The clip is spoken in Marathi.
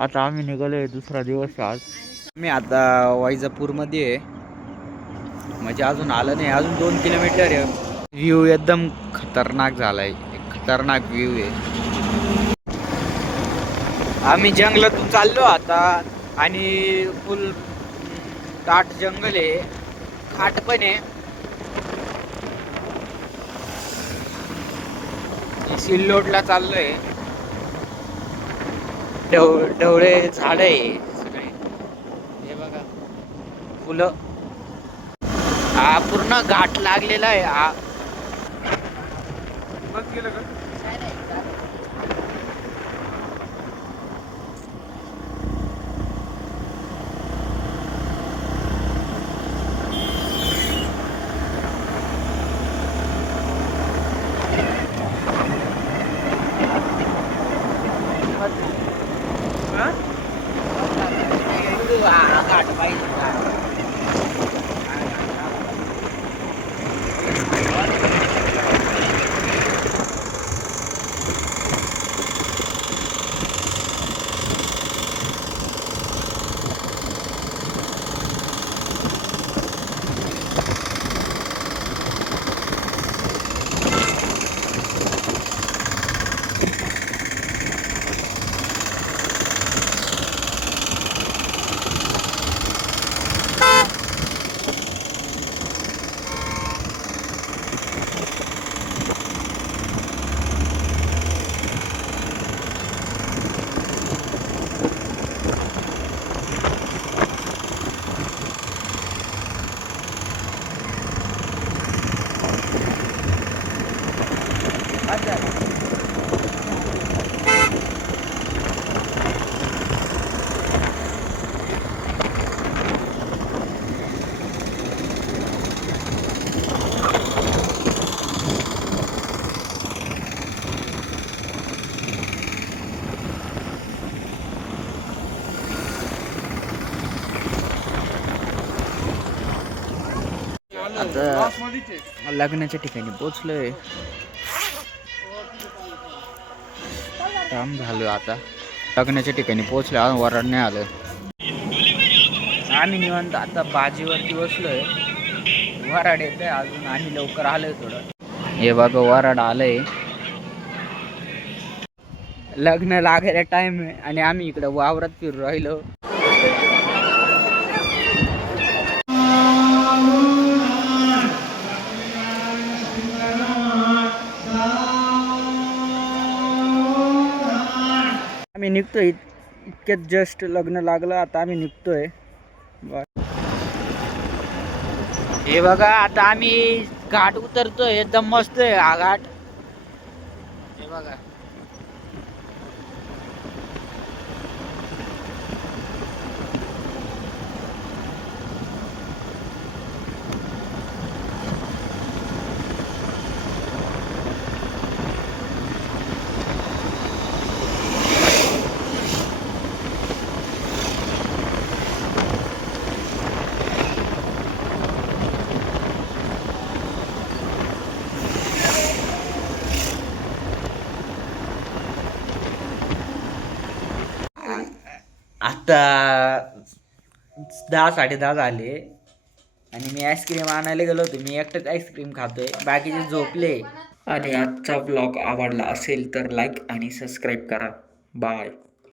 आता आम्ही निघालोय, दुसरा दिवस आज. मी आता वैजापूरमध्ये आहे, म्हणजे अजून आलं नाही, अजून 2 किलोमीटर आहे. व्ह्यू एकदम खतरनाक झालाय, खतरनाक व्ह्यू आहे. आम्ही जंगलातून चाललो आता आणि फुल दाट जंगल आहे, खाट पण आहे. सिल्लोडला चाललोय. ढवळे झाड आहे सगळे, हे बघा फुलं. हा पूर्ण घाट लागलेला आहे हा. बंद केलं का? घाट पाहिजे. आता लग्नाच्या ठिकाणी पोचलोय, काम झालं. आता लग्नाच्या ठिकाणी पोचलो, वराड नाही आलं. आम्ही निवांत आता बाजीवरती बसलोय. वराड येत आहे अजून, आम्ही लवकर आलोय थोडं. हे बघा वराड आलंय. लग्न लागायला टाइम आहे आणि आम्ही इकडं वावरात फिरू राहिलो. आम्ही निघतोय, इतक्यात जस्ट लग्न लागलं, आता आम्ही निघतोय. हे बघा आता आम्ही घाट उतरतोय, एकदम मस्त आहे हा घाट. हे बघा आता 10-10:30 झाले आणि मी आईस्क्रीम आणायला गेलो होतो. मी एकटाच आईस्क्रीम खातोय, बाकीचे झोपले. आणि आजचा ब्लॉग आवडला असेल तर लाईक आणि सबस्क्राईब करा. बाय.